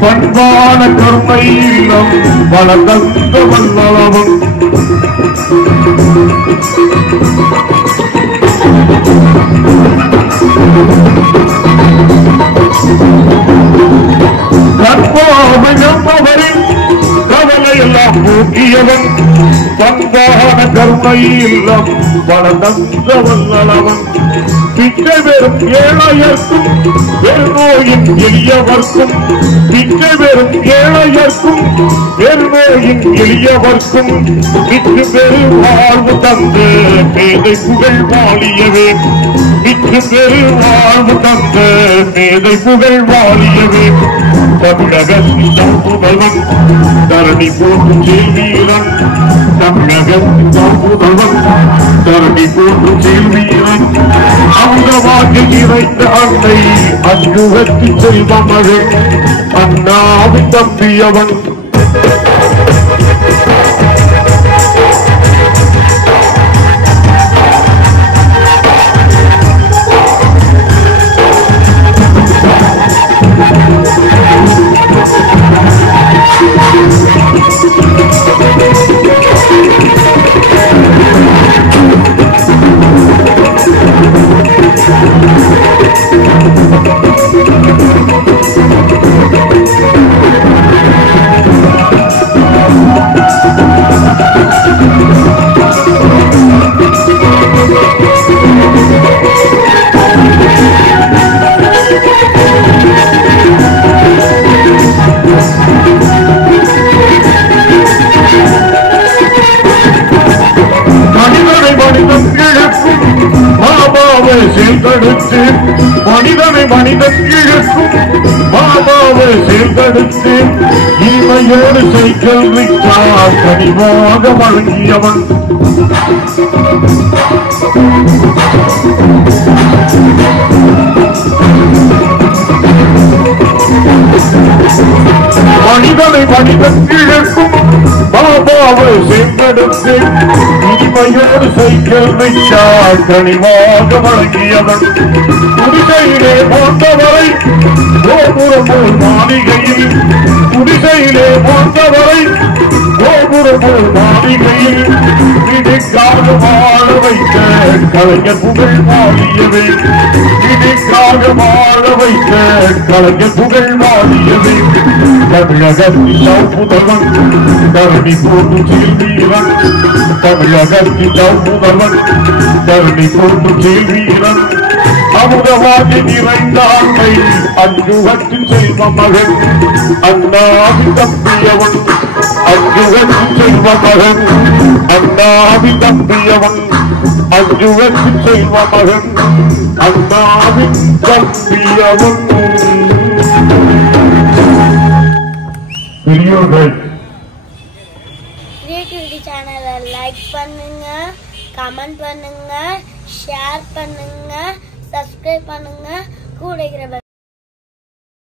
பண்பான கருணை இல்லம் வளர்ந்த வல்லவன் கற்போமையவரின் கவலையெல்லாம் போக்கியவன் பண்பான கருணை இல்லம் வளர்ந்த வல்லவன் பிச்சை பெறும் ஏழையர்க்கும் பெருநோயின் எளியவர்க்கும் பிச்சை பெறும் ஏழையர்க்கும் பெருநோயின் எளியவர்க்கும் பிச்சு பெரு வாழ்வு தந்து மேதை புகழ் வாழியவே பிச்சு பெரு வாழ்வு தந்து மேதை புகழ் வாழியவே தமிழகத்தின் முதல்வன் தரணி போற்றும் செல்வீரன் தமிழகத்தின் முதல்வன் தரணி போற்றும் செல்வீரன் அந்த வாக்கில் இறைத்த அன்னை அங்கு வெற்றி செல்வமகள் அண்ணாவின் தம்பியவன் மனிதனை மனிதன் இழக்கும் பாபாவை செயல்படுத்து இனிமையோடு சைக்கிள் ரிக்ஷா கனிவாக வழங்கியவன் மனிதனை மனிதன் இழக்கும் பாபாவை செயல்படுத்து இனிமையோடு சைக்கிள் ரிக்ஷா கனிவாக வழங்கியவன் குடிசையிலே போன்றவரை கோபுரமோர் மாளிகையில் குடிசையிலே போன்றவரை கோபுரமோர் மாளிகையில் இதுக்காக வாழ வைத்த கலைஞர் புகழ் வாழியவே இதுக்காக வாழ வைத்த கலைஞர் புகழ் வாழியவே தமிழகத்தின் முதல்வன் தரணி போற்றும் செல்வீரன் தமிழகத்தின் முதல்வன் தரணி போற்றும் செல்வீரன் அமுதவாகி நிறைந்தாண்மை அஞ்சுகத்தின் செல்வ மகன் அண்ணாவி தப்பியவன் அஞ்சுகத்தின் செல்வ மகன் அண்ணாவி தப்பியவன் அஞ்சுகத்தின் செல்வ மகன் அண்ணாவி தப்பியவன். பெரியோர்கள் கிரியேட்டிவிட்டி சேனலை லைக் பண்ணுங்க, கமெண்ட் பண்ணுங்க, ஷேர் பண்ணுங்க, சப்ஸ்கிரைப் பண்ணுங்க, கூட இருக்கிற